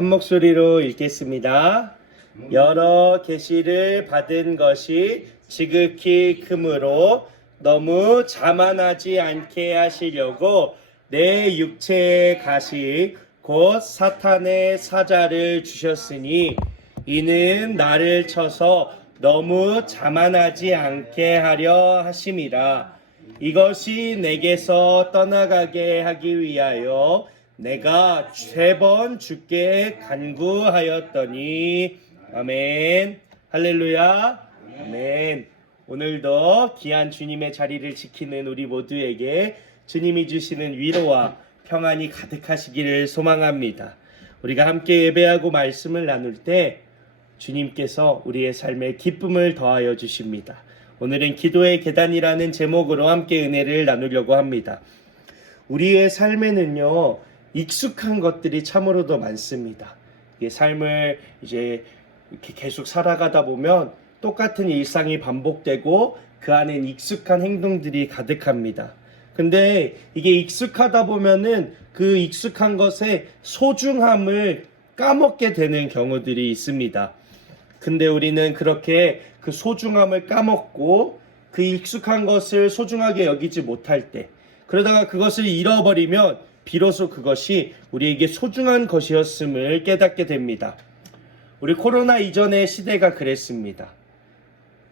한 목소리로 읽겠습니다. 여러 계시를 받은 것이 지극히 크므로 너무 자만하지 않게 하시려고 내 육체의 가시 곧 사탄의 사자를 주셨으니 이는 나를 쳐서 너무 자만하지 않게 하려 하심이라. 이것이 내게서 떠나가게 하기 위하여 내가 3번 주께 간구하였더니. 아멘. 할렐루야. 아멘. 오늘도 귀한 주님의 자리를 지키는 우리 모두에게 주님이 주시는 위로와 평안이 가득하시기를 소망합니다. 우리가 함께 예배하고 말씀을 나눌 때 주님께서 우리의 삶에 기쁨을 더하여 주십니다. 오늘은 기도의 계단이라는 제목으로 함께 은혜를 나누려고 합니다. 우리의 삶에는요, 익숙한 것들이 참으로도 많습니다. 이 삶을 이제 이렇게 계속 살아가다 보면 똑같은 일상이 반복되고 그 안엔 익숙한 행동들이 가득합니다. 근데 이게 익숙하다 보면은 그 익숙한 것의 소중함을 까먹게 되는 경우들이 있습니다. 근데 우리는 그렇게 그 소중함을 까먹고 그 익숙한 것을 소중하게 여기지 못할 때, 그러다가 그것을 잃어버리면 비로소 그것이 우리에게 소중한 것이었음을 깨닫게 됩니다. 우리 코로나 이전의 시대가 그랬습니다.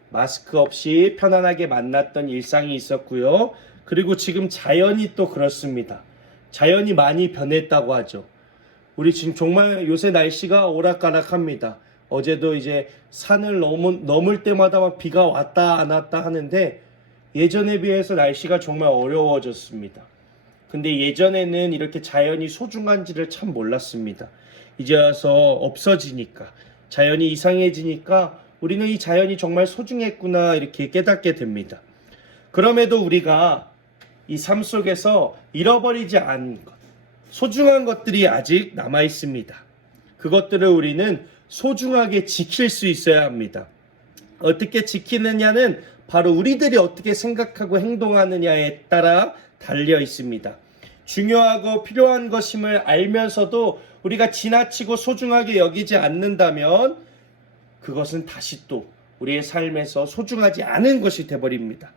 마스크 없이 편안하게 만났던 일상이 있었고요. 그리고 지금 자연이 또 그렇습니다. 자연이 많이 변했다고 하죠. 우리 지금 정말 요새 날씨가 오락가락합니다. 어제도 이제 산을 넘을 때마다 막 비가 왔다 안 왔다 하는데 예전에 비해서 날씨가 정말 어려워졌습니다. 근데 예전에는 이렇게 자연이 소중한지를 참 몰랐습니다. 이제 와서 없어지니까, 자연이 이상해지니까 우리는 이 자연이 정말 소중했구나 이렇게 깨닫게 됩니다. 그럼에도 우리가 이 삶 속에서 잃어버리지 않은 것, 소중한 것들이 아직 남아 있습니다. 그것들을 우리는 소중하게 지킬 수 있어야 합니다. 어떻게 지키느냐는 바로 우리들이 어떻게 생각하고 행동하느냐에 따라 달려 있습니다. 중요하고 필요한 것임을 알면서도 우리가 지나치고 소중하게 여기지 않는다면 그것은 다시 또 우리의 삶에서 소중하지 않은 것이 되어버립니다.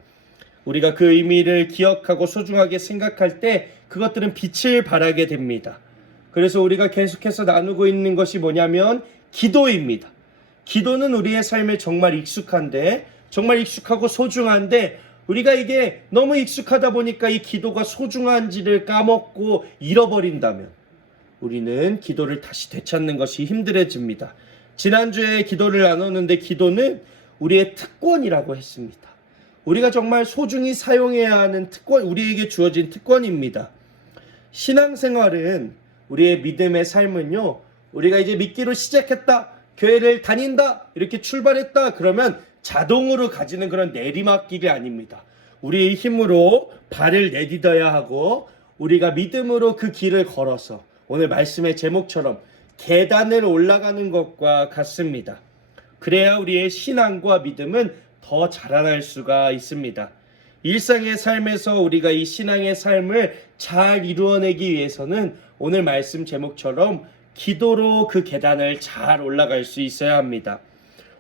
우리가 그 의미를 기억하고 소중하게 생각할 때 그것들은 빛을 발하게 됩니다. 그래서 우리가 계속해서 나누고 있는 것이 뭐냐면 기도입니다. 기도는 우리의 삶에 정말 익숙한데, 정말 익숙하고 소중한데, 우리가 이게 너무 익숙하다 보니까 이 기도가 소중한지를 까먹고 잃어버린다면 우리는 기도를 다시 되찾는 것이 힘들어집니다. 지난주에 기도를 나눴는데 기도는 우리의 특권이라고 했습니다. 우리가 정말 소중히 사용해야 하는 특권, 우리에게 주어진 특권입니다. 신앙생활은, 우리의 믿음의 삶은요, 우리가 이제 믿기로 시작했다, 교회를 다닌다, 이렇게 출발했다 그러면 자동으로 가지는 그런 내리막길이 아닙니다. 우리의 힘으로 발을 내딛어야 하고 우리가 믿음으로 그 길을 걸어서 오늘 말씀의 제목처럼 계단을 올라가는 것과 같습니다. 그래야 우리의 신앙과 믿음은 더 자라날 수가 있습니다. 일상의 삶에서 우리가 이 신앙의 삶을 잘 이루어내기 위해서는 오늘 말씀 제목처럼 기도로 그 계단을 잘 올라갈 수 있어야 합니다.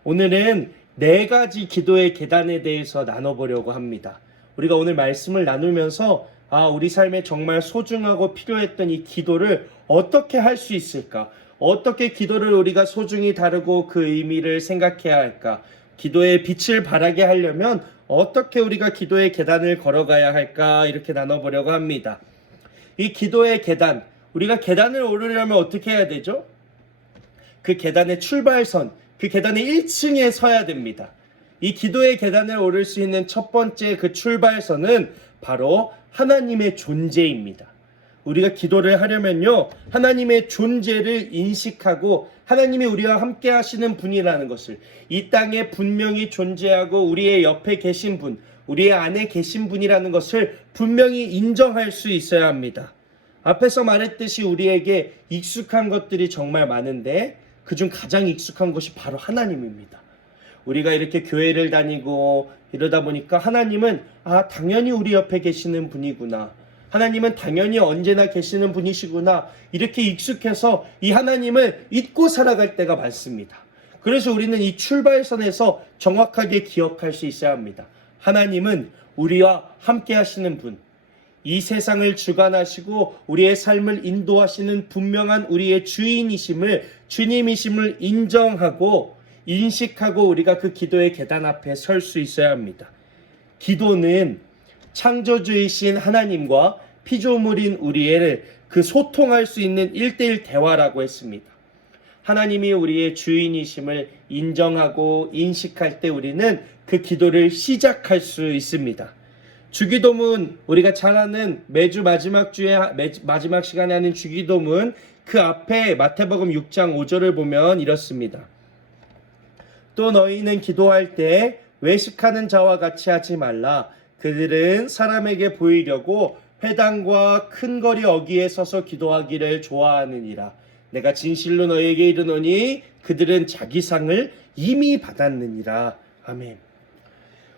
오늘은 4가지 기도의 계단에 대해서 나눠보려고 합니다. 우리가 오늘 말씀을 나누면서 우리 삶에 정말 소중하고 필요했던 이 기도를 어떻게 할 수 있을까? 어떻게 기도를 우리가 소중히 다루고 그 의미를 생각해야 할까? 기도의 빛을 발하게 하려면 어떻게 우리가 기도의 계단을 걸어가야 할까? 이렇게 나눠보려고 합니다. 이 기도의 계단, 우리가 계단을 오르려면 어떻게 해야 되죠? 그 계단의 출발선, 그 계단의 1층에 서야 됩니다. 이 기도의 계단을 오를 수 있는 첫 번째 그 출발선은 바로 하나님의 존재입니다. 우리가 기도를 하려면요, 하나님의 존재를 인식하고 하나님이 우리와 함께 하시는 분이라는 것을, 이 땅에 분명히 존재하고 우리의 옆에 계신 분, 우리의 안에 계신 분이라는 것을 분명히 인정할 수 있어야 합니다. 앞에서 말했듯이 우리에게 익숙한 것들이 정말 많은데 그중 가장 익숙한 것이 바로 하나님입니다. 우리가 이렇게 교회를 다니고 이러다 보니까 하나님은 당연히 우리 옆에 계시는 분이구나, 하나님은 당연히 언제나 계시는 분이시구나, 이렇게 익숙해서 이 하나님을 잊고 살아갈 때가 많습니다. 그래서 우리는 이 출발선에서 정확하게 기억할 수 있어야 합니다. 하나님은 우리와 함께 하시는 분, 이 세상을 주관하시고 우리의 삶을 인도하시는 분명한 우리의 주인이심을, 주님이심을 인정하고 인식하고 우리가 그 기도의 계단 앞에 설 수 있어야 합니다. 기도는 창조주이신 하나님과 피조물인 우리를 그 소통할 수 있는 1:1 대화라고 했습니다. 하나님이 우리의 주인이심을 인정하고 인식할 때 우리는 그 기도를 시작할 수 있습니다. 주기도문, 우리가 잘 아는 매주 마지막 시간에 하는 주기도문, 그 앞에 마태복음 6장 5절을 보면 이렇습니다. 또 너희는 기도할 때 외식하는 자와 같이 하지 말라. 그들은 사람에게 보이려고 회당과 큰 거리 어귀에 서서 기도하기를 좋아하느니라. 내가 진실로 너희에게 이르노니 그들은 자기 상을 이미 받았느니라. 아멘.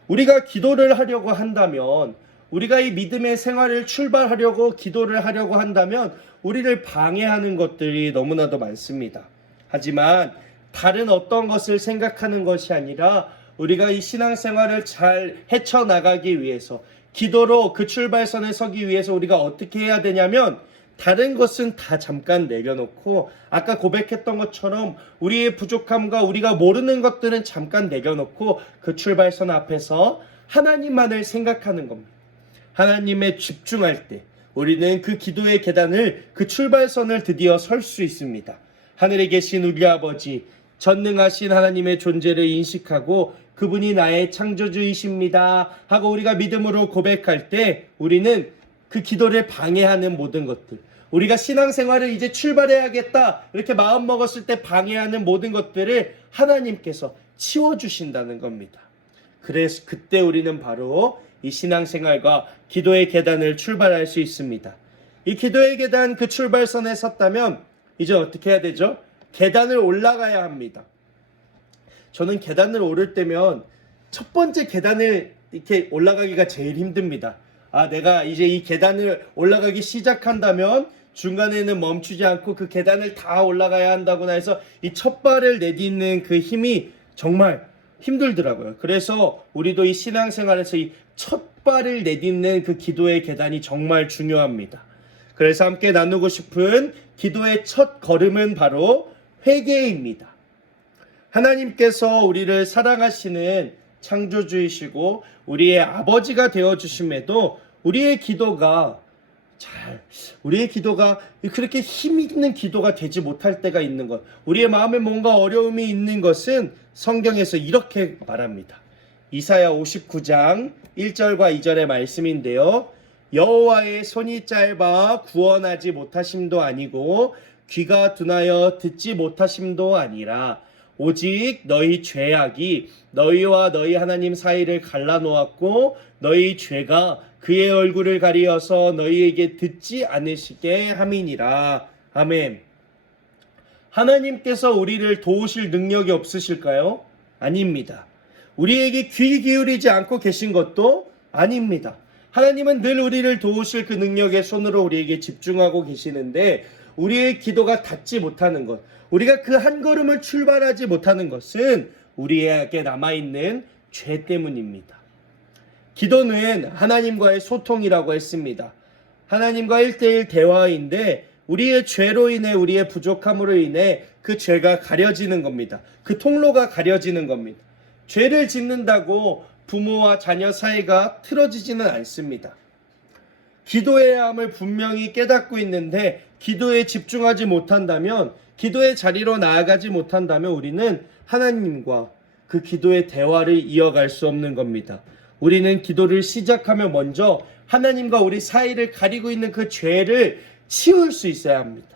우리가 기도를 하려고 한다면, 우리가 이 믿음의 생활을 출발하려고 기도를 하려고 한다면 우리를 방해하는 것들이 너무나도 많습니다. 하지만 다른 어떤 것을 생각하는 것이 아니라 우리가 이 신앙생활을 잘 헤쳐나가기 위해서, 기도로 그 출발선에 서기 위해서 우리가 어떻게 해야 되냐면, 다른 것은 다 잠깐 내려놓고 아까 고백했던 것처럼 우리의 부족함과 우리가 모르는 것들은 잠깐 내려놓고 그 출발선 앞에서 하나님만을 생각하는 겁니다. 하나님에 집중할 때 우리는 그 기도의 계단을, 그 출발선을 드디어 설 수 있습니다. 하늘에 계신 우리 아버지, 전능하신 하나님의 존재를 인식하고 그분이 나의 창조주이십니다 하고 우리가 믿음으로 고백할 때 우리는 그 기도를 방해하는 모든 것들, 우리가 신앙생활을 이제 출발해야겠다 이렇게 마음 먹었을 때 방해하는 모든 것들을 하나님께서 치워주신다는 겁니다. 그래서 그때 우리는 바로 이 신앙생활과 기도의 계단을 출발할 수 있습니다. 이 기도의 계단, 그 출발선에 섰다면 이제 어떻게 해야 되죠? 계단을 올라가야 합니다. 저는 계단을 오를 때면 첫 번째 계단을 이렇게 올라가기가 제일 힘듭니다. 내가 이제 이 계단을 올라가기 시작한다면 중간에는 멈추지 않고 그 계단을 다 올라가야 한다거나 해서 이 첫 발을 내딛는 그 힘이 정말 힘들더라고요. 그래서 우리도 이 신앙생활에서 이 첫 발을 내딛는 그 기도의 계단이 정말 중요합니다. 그래서 함께 나누고 싶은 기도의 첫 걸음은 바로 회개입니다. 하나님께서 우리를 사랑하시는 창조주이시고 우리의 아버지가 되어주심에도 우리의 기도가 그렇게 힘 있는 기도가 되지 못할 때가 있는 것, 우리의 마음에 뭔가 어려움이 있는 것은 성경에서 이렇게 말합니다. 이사야 59장 1절과 2절의 말씀인데요. 여호와의 손이 짧아 구원하지 못하심도 아니고 귀가 둔하여 듣지 못하심도 아니라 오직 너희 죄악이 너희와 너희 하나님 사이를 갈라놓았고 너희 죄가 그의 얼굴을 가리어서 너희에게 듣지 않으시게 함이니라. 아멘. 하나님께서 우리를 도우실 능력이 없으실까요? 아닙니다. 우리에게 귀 기울이지 않고 계신 것도 아닙니다. 하나님은 늘 우리를 도우실 그 능력의 손으로 우리에게 집중하고 계시는데 우리의 기도가 닿지 못하는 것, 우리가 그 한 걸음을 출발하지 못하는 것은 우리에게 남아있는 죄 때문입니다. 기도는 하나님과의 소통이라고 했습니다. 하나님과 1:1 대화인데 우리의 죄로 인해, 우리의 부족함으로 인해 그 죄가 가려지는 겁니다. 그 통로가 가려지는 겁니다. 죄를 짓는다고 부모와 자녀 사이가 틀어지지는 않습니다. 기도해야 함을 분명히 깨닫고 있는데 기도에 집중하지 못한다면, 기도의 자리로 나아가지 못한다면 우리는 하나님과 그 기도의 대화를 이어갈 수 없는 겁니다. 우리는 기도를 시작하면 먼저 하나님과 우리 사이를 가리고 있는 그 죄를 치울 수 있어야 합니다.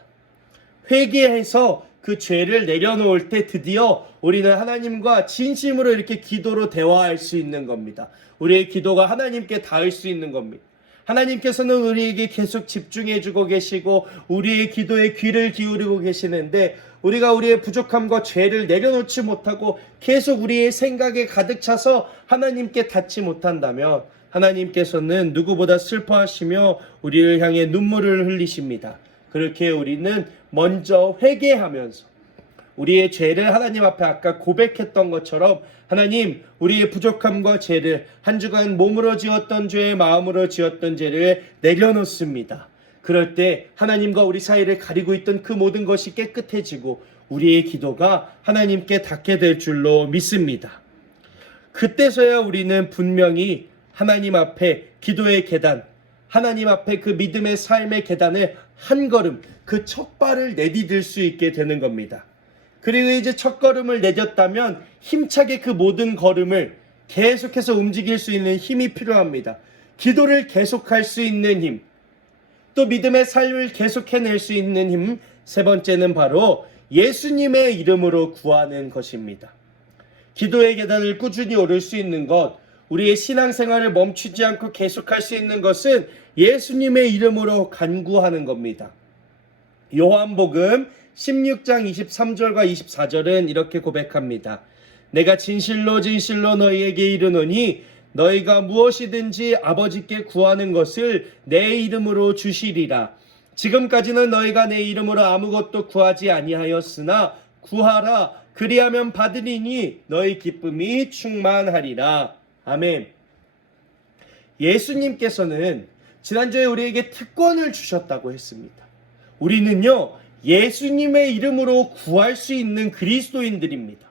회개해서 그 죄를 내려놓을 때 드디어 우리는 하나님과 진심으로 이렇게 기도로 대화할 수 있는 겁니다. 우리의 기도가 하나님께 닿을 수 있는 겁니다. 하나님께서는 우리에게 계속 집중해주고 계시고 우리의 기도에 귀를 기울이고 계시는데 우리가 우리의 부족함과 죄를 내려놓지 못하고 계속 우리의 생각에 가득 차서 하나님께 닿지 못한다면 하나님께서는 누구보다 슬퍼하시며 우리를 향해 눈물을 흘리십니다. 그렇게 우리는 먼저 회개하면서 우리의 죄를 하나님 앞에 아까 고백했던 것처럼 하나님, 우리의 부족함과 죄를, 한 주간 몸으로 지었던 죄, 마음으로 지었던 죄를 내려놓습니다. 그럴 때 하나님과 우리 사이를 가리고 있던 그 모든 것이 깨끗해지고 우리의 기도가 하나님께 닿게 될 줄로 믿습니다. 그때서야 우리는 분명히 하나님 앞에 기도의 계단, 하나님 앞에 그 믿음의 삶의 계단을 한 걸음, 그 첫 발을 내디딜 수 있게 되는 겁니다. 그리고 이제 첫 걸음을 내렸다면 힘차게 그 모든 걸음을 계속해서 움직일 수 있는 힘이 필요합니다. 기도를 계속할 수 있는 힘, 또 믿음의 삶을 계속해낼 수 있는 힘, 세 번째는 바로 예수님의 이름으로 구하는 것입니다. 기도의 계단을 꾸준히 오를 수 있는 것, 우리의 신앙생활을 멈추지 않고 계속할 수 있는 것은 예수님의 이름으로 간구하는 겁니다. 요한복음 16장 23절과 24절은 이렇게 고백합니다. 내가 진실로 진실로 너희에게 이르노니 너희가 무엇이든지 아버지께 구하는 것을 내 이름으로 주시리라. 지금까지는 너희가 내 이름으로 아무것도 구하지 아니하였으나 구하라. 그리하면 받으리니 너희 기쁨이 충만하리라. 아멘. 예수님께서는 지난주에 우리에게 특권을 주셨다고 했습니다. 우리는요, 예수님의 이름으로 구할 수 있는 그리스도인들입니다.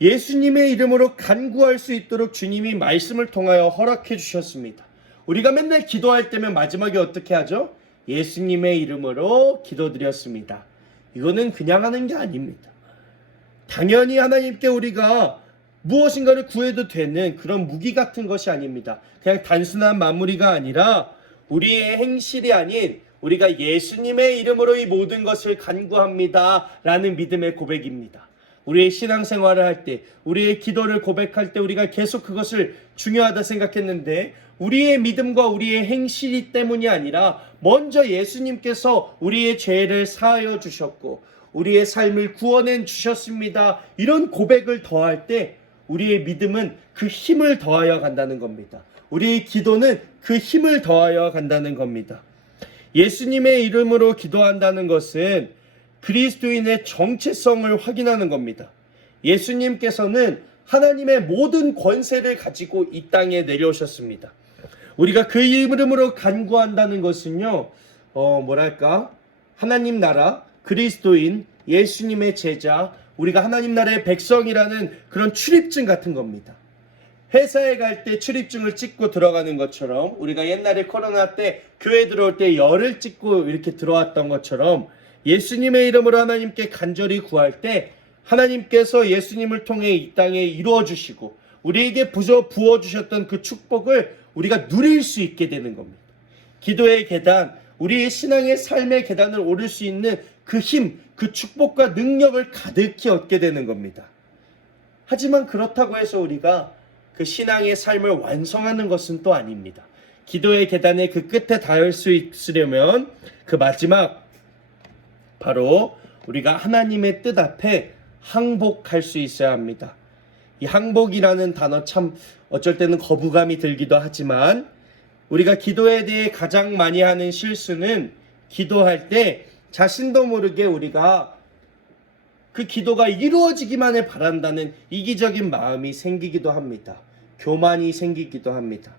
예수님의 이름으로 간구할 수 있도록 주님이 말씀을 통하여 허락해 주셨습니다. 우리가 맨날 기도할 때면 마지막에 어떻게 하죠? 예수님의 이름으로 기도드렸습니다. 이거는 그냥 하는 게 아닙니다. 당연히 하나님께 우리가 무엇인가를 구해도 되는 그런 무기 같은 것이 아닙니다. 그냥 단순한 마무리가 아니라 우리의 행실이 아닌 우리가 예수님의 이름으로 이 모든 것을 간구합니다 라는 믿음의 고백입니다. 우리의 신앙생활을 할 때, 우리의 기도를 고백할 때 우리가 계속 그것을 중요하다 생각했는데 우리의 믿음과 우리의 행실이 때문이 아니라 먼저 예수님께서 우리의 죄를 사하여 주셨고 우리의 삶을 구원해 주셨습니다. 이런 고백을 더할 때 우리의 믿음은 그 힘을 더하여 간다는 겁니다. 우리의 기도는 그 힘을 더하여 간다는 겁니다. 예수님의 이름으로 기도한다는 것은 그리스도인의 정체성을 확인하는 겁니다. 예수님께서는 하나님의 모든 권세를 가지고 이 땅에 내려오셨습니다. 우리가 그 이름으로 간구한다는 것은요, 하나님 나라, 그리스도인, 예수님의 제자, 우리가 하나님 나라의 백성이라는 그런 출입증 같은 겁니다. 회사에 갈 때 출입증을 찍고 들어가는 것처럼 우리가 옛날에 코로나 때 교회 들어올 때 열을 찍고 이렇게 들어왔던 것처럼 예수님의 이름으로 하나님께 간절히 구할 때 하나님께서 예수님을 통해 이 땅에 이루어 주시고 우리에게 부어주셨던 그 축복을 우리가 누릴 수 있게 되는 겁니다. 기도의 계단, 우리의 신앙의 삶의 계단을 오를 수 있는 그 힘, 그 축복과 능력을 가득히 얻게 되는 겁니다. 하지만 그렇다고 해서 우리가 그 신앙의 삶을 완성하는 것은 또 아닙니다. 기도의 계단의 그 끝에 닿을 수 있으려면 그 마지막 바로 우리가 하나님의 뜻 앞에 항복할 수 있어야 합니다. 이 항복이라는 단어 참 어쩔 때는 거부감이 들기도 하지만 우리가 기도에 대해 가장 많이 하는 실수는 기도할 때 자신도 모르게 우리가 그 기도가 이루어지기만을 바란다는 이기적인 마음이 생기기도 합니다. 교만이 생기기도 합니다.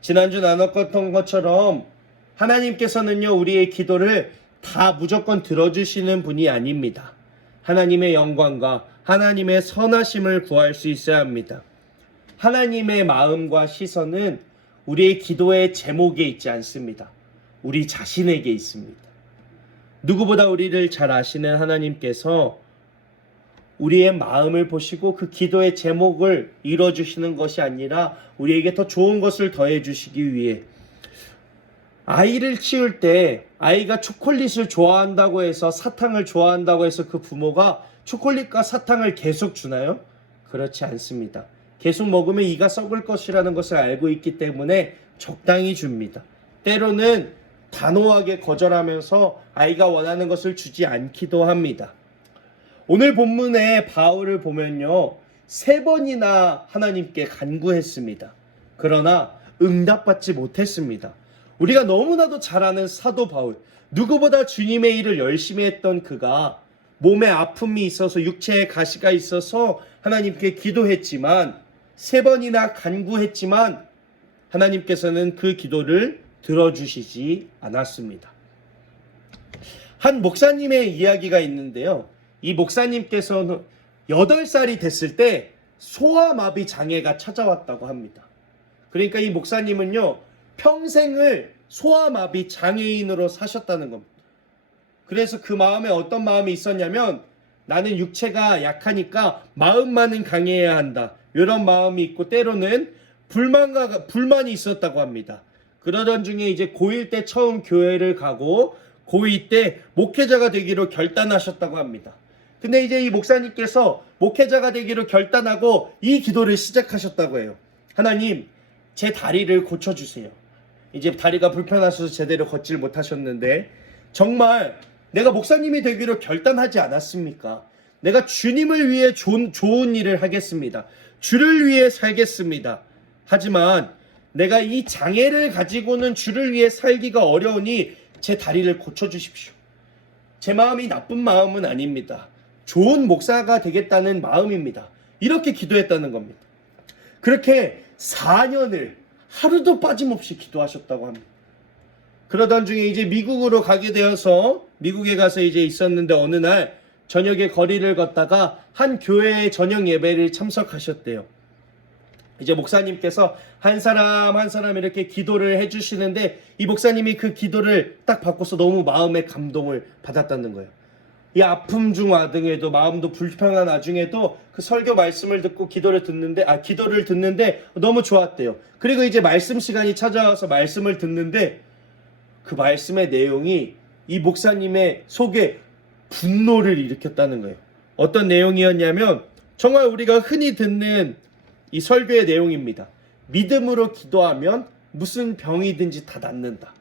지난주 나눴던 것처럼 하나님께서는요, 우리의 기도를 다 무조건 들어주시는 분이 아닙니다. 하나님의 영광과 하나님의 선하심을 구할 수 있어야 합니다. 하나님의 마음과 시선은 우리의 기도의 제목에 있지 않습니다. 우리 자신에게 있습니다. 누구보다 우리를 잘 아시는 하나님께서 우리의 마음을 보시고 그 기도의 제목을 이뤄주시는 것이 아니라 우리에게 더 좋은 것을 더해주시기 위해 아이를 키울 때 아이가 초콜릿을 좋아한다고 해서 사탕을 좋아한다고 해서 그 부모가 초콜릿과 사탕을 계속 주나요? 그렇지 않습니다. 계속 먹으면 이가 썩을 것이라는 것을 알고 있기 때문에 적당히 줍니다. 때로는 단호하게 거절하면서 아이가 원하는 것을 주지 않기도 합니다. 오늘 본문의 바울을 보면요, 3번이나 하나님께 간구했습니다. 그러나 응답받지 못했습니다. 우리가 너무나도 잘 아는 사도 바울, 누구보다 주님의 일을 열심히 했던 그가 몸에 아픔이 있어서 육체에 가시가 있어서 하나님께 기도했지만 3번이나 간구했지만 하나님께서는 그 기도를 들어주시지 않았습니다. 한 목사님의 이야기가 있는데요. 이 목사님께서는 8살이 됐을 때 소아마비 장애가 찾아왔다고 합니다. 그러니까 이 목사님은요, 평생을 소아마비 장애인으로 사셨다는 겁니다. 그래서 그 마음에 어떤 마음이 있었냐면 나는 육체가 약하니까 마음만은 강해야 한다. 이런 마음이 있고 때로는 불만이 있었다고 합니다. 그러던 중에 이제 고1 때 처음 교회를 가고 고2 때 목회자가 되기로 결단하셨다고 합니다. 근데 이제 이 목사님께서 목회자가 되기로 결단하고 이 기도를 시작하셨다고 해요. 하나님, 제 다리를 고쳐주세요. 이제 다리가 불편하셔서 제대로 걷질 못하셨는데 정말 내가 목사님이 되기로 결단하지 않았습니까? 내가 주님을 위해 좋은 일을 하겠습니다. 주를 위해 살겠습니다. 하지만 내가 이 장애를 가지고는 주를 위해 살기가 어려우니 제 다리를 고쳐주십시오. 제 마음이 나쁜 마음은 아닙니다. 좋은 목사가 되겠다는 마음입니다. 이렇게 기도했다는 겁니다. 그렇게 4년을 하루도 빠짐없이 기도하셨다고 합니다. 그러던 중에 이제 미국으로 가게 되어서 미국에 가서 이제 있었는데 어느 날 저녁에 거리를 걷다가 한 교회의 저녁 예배를 참석하셨대요. 이제 목사님께서 한 사람 한 사람 이렇게 기도를 해주시는데 이 목사님이 그 기도를 딱 받고서 너무 마음의 감동을 받았다는 거예요. 이 아픔 중 와중에도 마음도 불편한 와중에도 그 설교 말씀을 듣고 기도를 듣는데 너무 좋았대요. 그리고 이제 말씀 시간이 찾아와서 말씀을 듣는데 그 말씀의 내용이 이 목사님의 속에 분노를 일으켰다는 거예요. 어떤 내용이었냐면 정말 우리가 흔히 듣는 이 설교의 내용입니다. 믿음으로 기도하면 무슨 병이든지 다 낫는다.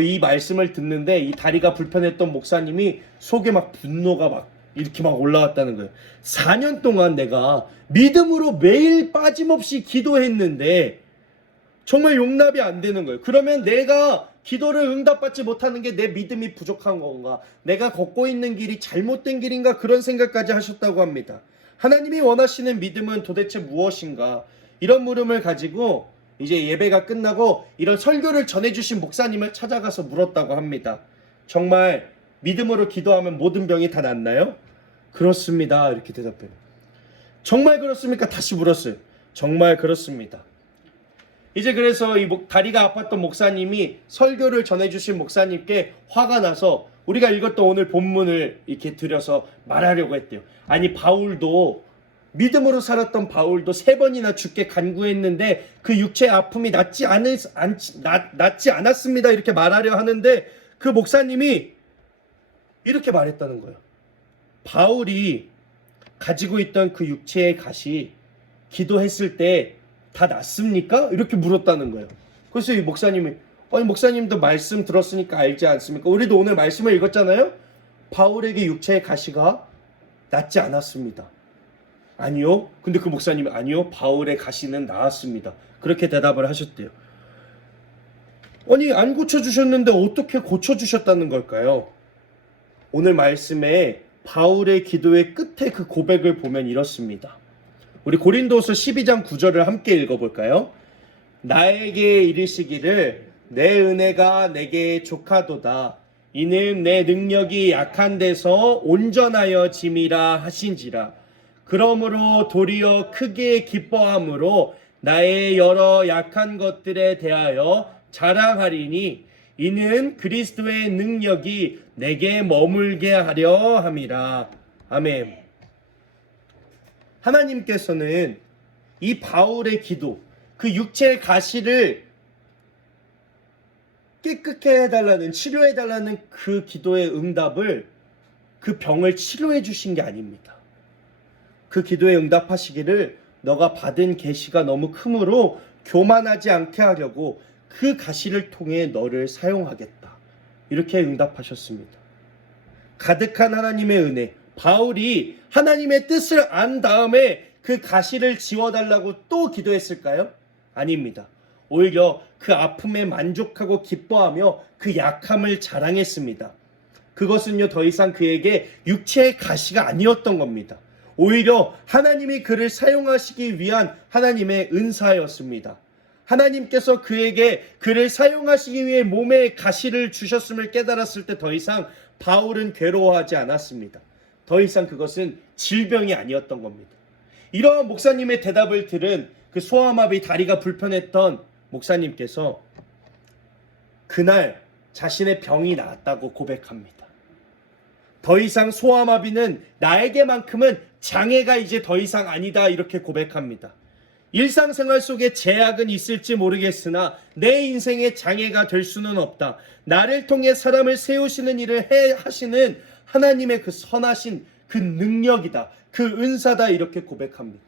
이 말씀을 듣는데 이 다리가 불편했던 목사님이 속에 막 분노가 막 이렇게 막 올라왔다는 거예요. 4년 동안 내가 믿음으로 매일 빠짐없이 기도했는데 정말 용납이 안 되는 거예요. 그러면 내가 기도를 응답받지 못하는 게 내 믿음이 부족한 건가? 내가 걷고 있는 길이 잘못된 길인가? 그런 생각까지 하셨다고 합니다. 하나님이 원하시는 믿음은 도대체 무엇인가? 이런 물음을 가지고 이제 예배가 끝나고 이런 설교를 전해주신 목사님을 찾아가서 물었다고 합니다. 정말 믿음으로 기도하면 모든 병이 다 낫나요? 그렇습니다. 이렇게 대답해요. 정말 그렇습니까? 다시 물었어요. 정말 그렇습니다. 이제 그래서 이 다리가 아팠던 목사님이 설교를 전해주신 목사님께 화가 나서 우리가 읽었던 오늘 본문을 이렇게 들여서 말하려고 했대요. 아니 바울도 믿음으로 살았던 바울도 3번이나 주께 간구했는데 그 육체의 아픔이 낫지 않았습니다. 이렇게 말하려 하는데 그 목사님이 이렇게 말했다는 거예요. 바울이 가지고 있던 그 육체의 가시 기도했을 때 다 낫습니까? 이렇게 물었다는 거예요. 그래서 이 목사님이 아니 목사님도 말씀 들었으니까 알지 않습니까? 우리도 오늘 말씀을 읽었잖아요. 바울에게 육체의 가시가 낫지 않았습니다. 아니요. 근데 그 목사님이 아니요. 바울의 가시는 나았습니다. 그렇게 대답을 하셨대요. 아니 안 고쳐주셨는데 어떻게 고쳐주셨다는 걸까요? 오늘 말씀에 바울의 기도의 끝에 그 고백을 보면 이렇습니다. 우리 고린도서 12장 9절을 함께 읽어볼까요? 나에게 이르시기를 내 은혜가 내게 족하도다. 이는 내 능력이 약한 데서 온전하여 짐이라 하신지라. 그러므로 도리어 크게 기뻐함으로 나의 여러 약한 것들에 대하여 자랑하리니 이는 그리스도의 능력이 내게 머물게 하려 함이라. 아멘. 하나님께서는 이 바울의 기도, 그 육체의 가시를 깨끗게 해달라는, 치료해달라는 그 기도의 응답을 그 병을 치료해 주신 게 아닙니다. 그 기도에 응답하시기를 너가 받은 계시가 너무 크므로 교만하지 않게 하려고 그 가시를 통해 너를 사용하겠다. 이렇게 응답하셨습니다. 가득한 하나님의 은혜. 바울이 하나님의 뜻을 안 다음에 그 가시를 지워달라고 또 기도했을까요? 아닙니다. 오히려 그 아픔에 만족하고 기뻐하며 그 약함을 자랑했습니다. 그것은요, 더 이상 그에게 육체의 가시가 아니었던 겁니다. 오히려 하나님이 그를 사용하시기 위한 하나님의 은사였습니다. 하나님께서 그에게 그를 사용하시기 위해 몸에 가시를 주셨음을 깨달았을 때 더 이상 바울은 괴로워하지 않았습니다. 더 이상 그것은 질병이 아니었던 겁니다. 이러한 목사님의 대답을 들은 그 소아마비 다리가 불편했던 목사님께서 그날 자신의 병이 나았다고 고백합니다. 더 이상 소아마비는 나에게만큼은 장애가 이제 더 이상 아니다, 이렇게 고백합니다. 일상생활 속에 제약은 있을지 모르겠으나 내 인생에 장애가 될 수는 없다. 나를 통해 사람을 세우시는 일을 하시는 하나님의 그 선하신 그 능력이다, 그 은사다, 이렇게 고백합니다.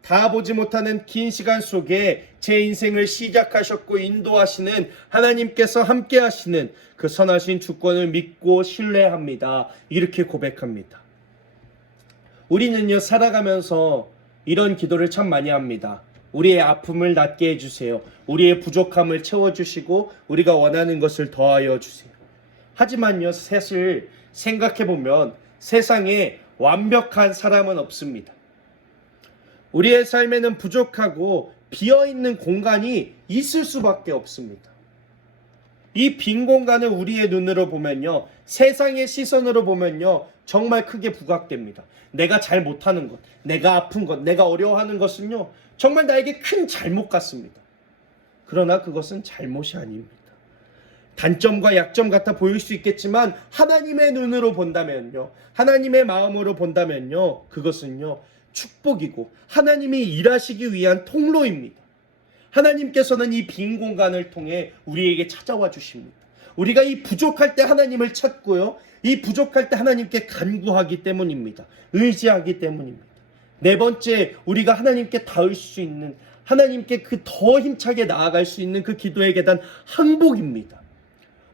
다 보지 못하는 긴 시간 속에 제 인생을 시작하셨고 인도하시는 하나님께서 함께 하시는 그 선하신 주권을 믿고 신뢰합니다, 이렇게 고백합니다. 우리는요, 살아가면서 이런 기도를 참 많이 합니다. 우리의 아픔을 낫게 해주세요. 우리의 부족함을 채워주시고 우리가 원하는 것을 더하여 주세요. 하지만요, 사실 생각해보면 세상에 완벽한 사람은 없습니다. 우리의 삶에는 부족하고 비어있는 공간이 있을 수밖에 없습니다. 이 빈 공간을 우리의 눈으로 보면요, 세상의 시선으로 보면요, 정말 크게 부각됩니다. 내가 잘 못하는 것, 내가 아픈 것, 내가 어려워하는 것은요, 정말 나에게 큰 잘못 같습니다. 그러나 그것은 잘못이 아닙니다. 단점과 약점 같아 보일 수 있겠지만 하나님의 눈으로 본다면요, 하나님의 마음으로 본다면요, 그것은요, 축복이고 하나님이 일하시기 위한 통로입니다. 하나님께서는 이 빈 공간을 통해 우리에게 찾아와 주십니다. 우리가 이 부족할 때 하나님을 찾고요, 이 부족할 때 하나님께 간구하기 때문입니다. 의지하기 때문입니다. 네 번째, 우리가 하나님께 닿을 수 있는, 하나님께 그 더 힘차게 나아갈 수 있는 그 기도의 계단, 항복입니다.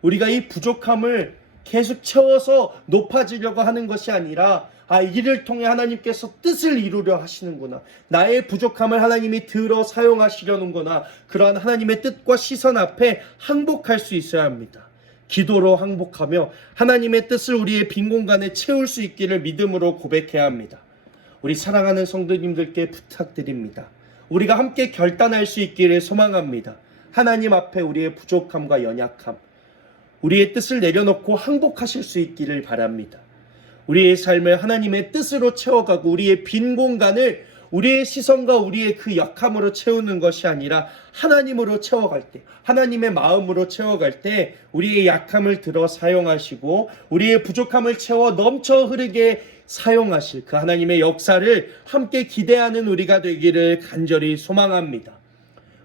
우리가 이 부족함을 계속 채워서 높아지려고 하는 것이 아니라, 이를 통해 하나님께서 뜻을 이루려 하시는구나, 나의 부족함을 하나님이 들어 사용하시려는구나, 그러한 하나님의 뜻과 시선 앞에 항복할 수 있어야 합니다. 기도로 항복하며 하나님의 뜻을 우리의 빈 공간에 채울 수 있기를 믿음으로 고백해야 합니다. 우리 사랑하는 성도님들께 부탁드립니다. 우리가 함께 결단할 수 있기를 소망합니다. 하나님 앞에 우리의 부족함과 연약함, 우리의 뜻을 내려놓고 항복하실 수 있기를 바랍니다. 우리의 삶을 하나님의 뜻으로 채워가고 우리의 빈 공간을 우리의 시선과 우리의 그 약함으로 채우는 것이 아니라 하나님으로 채워갈 때, 하나님의 마음으로 채워갈 때 우리의 약함을 들어 사용하시고 우리의 부족함을 채워 넘쳐 흐르게 사용하실 그 하나님의 역사를 함께 기대하는 우리가 되기를 간절히 소망합니다.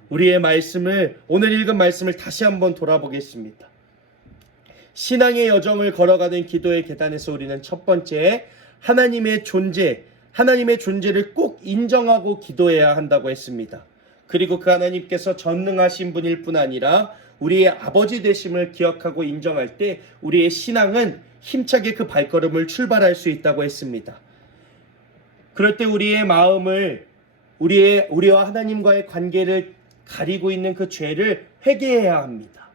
우리의 말씀을, 오늘 읽은 말씀을 다시 한번 돌아보겠습니다. 신앙의 여정을 걸어가는 기도의 계단에서 우리는 첫 번째, 하나님의 존재를 꼭 인정하고 기도해야 한다고 했습니다. 그리고 그 하나님께서 전능하신 분일 뿐 아니라 우리의 아버지 되심을 기억하고 인정할 때 우리의 신앙은 힘차게 그 발걸음을 출발할 수 있다고 했습니다. 그럴 때 우리의 마음을, 우리와 하나님과의 관계를 가리고 있는 그 죄를 회개해야 합니다.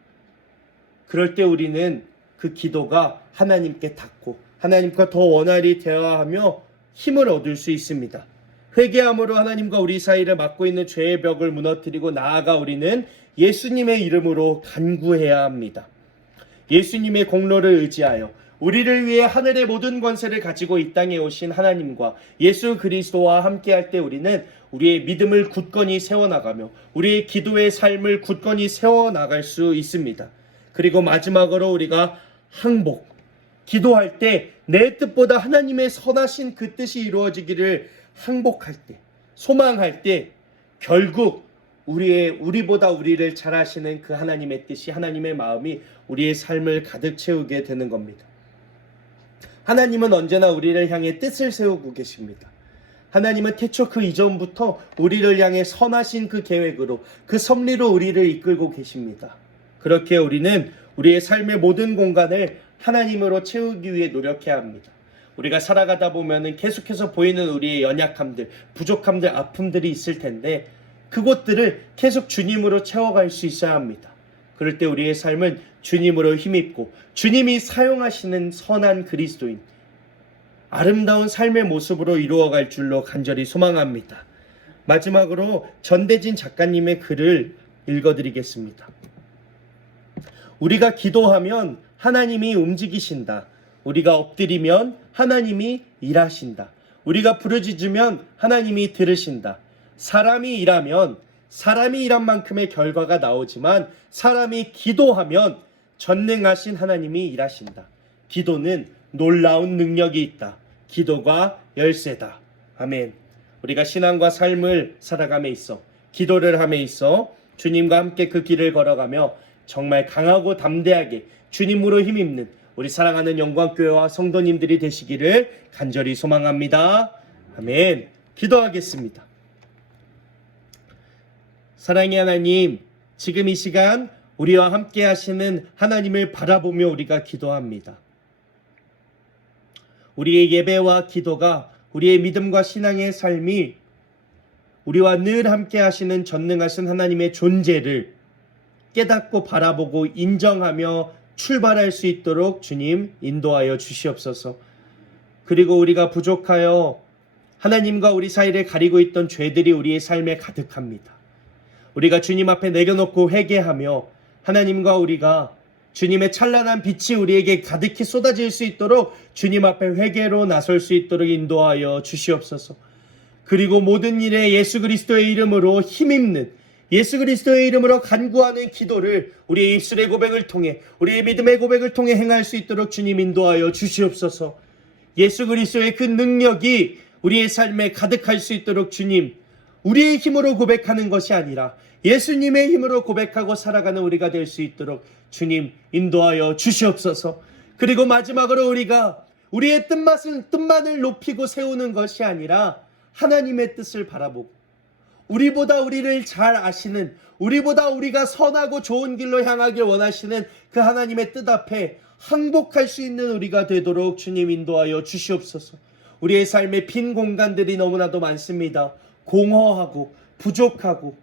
그럴 때 우리는 그 기도가 하나님께 닿고 하나님과 더 원활히 대화하며 힘을 얻을 수 있습니다. 회개함으로 하나님과 우리 사이를 막고 있는 죄의 벽을 무너뜨리고 나아가 우리는 예수님의 이름으로 간구해야 합니다. 예수님의 공로를 의지하여 우리를 위해 하늘의 모든 권세를 가지고 이 땅에 오신 하나님과 예수 그리스도와 함께할 때 우리는 우리의 믿음을 굳건히 세워나가며 우리의 기도의 삶을 굳건히 세워나갈 수 있습니다. 그리고 마지막으로 우리가 항복, 기도할 때 내 뜻보다 하나님의 선하신 그 뜻이 이루어지기를 항복할 때, 소망할 때 결국 우리보다 우리를 잘 아시는 그 하나님의 뜻이, 하나님의 마음이 우리의 삶을 가득 채우게 되는 겁니다. 하나님은 언제나 우리를 향해 뜻을 세우고 계십니다. 하나님은 태초 그 이전부터 우리를 향해 선하신 그 계획으로, 그 섭리로 우리를 이끌고 계십니다. 그렇게 우리는 우리의 삶의 모든 공간을 하나님으로 채우기 위해 노력해야 합니다. 우리가 살아가다 보면은 계속해서 보이는 우리의 연약함들, 부족함들, 아픔들이 있을 텐데 그곳들을 계속 주님으로 채워갈 수 있어야 합니다. 그럴 때 우리의 삶은 주님으로 힘입고 주님이 사용하시는 선한 그리스도인, 아름다운 삶의 모습으로 이루어갈 줄로 간절히 소망합니다. 마지막으로 전대진 작가님의 글을 읽어드리겠습니다. 우리가 기도하면 하나님이 움직이신다. 우리가 엎드리면 하나님이 일하신다. 우리가 부르짖으면 하나님이 들으신다. 사람이 일하면 사람이 일한 만큼의 결과가 나오지만 사람이 기도하면 전능하신 하나님이 일하신다. 기도는 놀라운 능력이 있다. 기도가 열쇠다. 아멘. 우리가 신앙과 삶을 살아감에 있어, 기도를 함에 있어 주님과 함께 그 길을 걸어가며 정말 강하고 담대하게 주님으로 힘입는 우리 사랑하는 영광교회와 성도님들이 되시기를 간절히 소망합니다. 아멘. 기도하겠습니다. 사랑의 하나님, 지금 이 시간 우리와 함께 하시는 하나님을 바라보며 우리가 기도합니다. 우리의 예배와 기도가, 우리의 믿음과 신앙의 삶이 우리와 늘 함께 하시는 전능하신 하나님의 존재를 깨닫고 바라보고 인정하며 출발할 수 있도록 주님 인도하여 주시옵소서. 그리고 우리가 부족하여 하나님과 우리 사이를 가리고 있던 죄들이 우리의 삶에 가득합니다. 우리가 주님 앞에 내려놓고 회개하며 하나님과 우리가 주님의 찬란한 빛이 우리에게 가득히 쏟아질 수 있도록 주님 앞에 회개로 나설 수 있도록 인도하여 주시옵소서. 그리고 모든 일에 예수 그리스도의 이름으로 힘입는, 예수 그리스도의 이름으로 간구하는 기도를 우리의 입술의 고백을 통해, 우리의 믿음의 고백을 통해 행할 수 있도록 주님 인도하여 주시옵소서. 예수 그리스도의 그 능력이 우리의 삶에 가득할 수 있도록 주님, 우리의 힘으로 고백하는 것이 아니라 예수님의 힘으로 고백하고 살아가는 우리가 될 수 있도록 주님 인도하여 주시옵소서. 그리고 마지막으로 우리가 우리의 뜻만을 높이고 세우는 것이 아니라 하나님의 뜻을 바라보고 우리보다 우리를 잘 아시는, 우리보다 우리가 선하고 좋은 길로 향하길 원하시는 그 하나님의 뜻 앞에 항복할 수 있는 우리가 되도록 주님 인도하여 주시옵소서. 우리의 삶에 빈 공간들이 너무나도 많습니다. 공허하고 부족하고,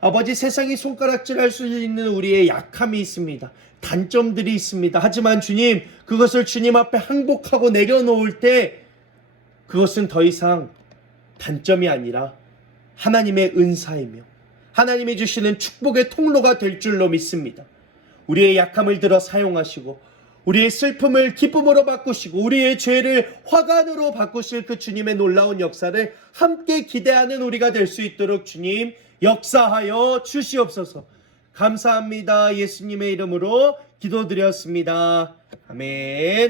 아버지, 세상이 손가락질할 수 있는 우리의 약함이 있습니다. 단점들이 있습니다. 하지만 주님, 그것을 주님 앞에 항복하고 내려놓을 때 그것은 더 이상 단점이 아니라 하나님의 은사이며 하나님이 주시는 축복의 통로가 될 줄로 믿습니다. 우리의 약함을 들어 사용하시고 우리의 슬픔을 기쁨으로 바꾸시고 우리의 죄를 화관으로 바꾸실 그 주님의 놀라운 역사를 함께 기대하는 우리가 될 수 있도록 주님 역사하여 주시옵소서. 감사합니다. 예수님의 이름으로 기도드렸습니다. 아멘.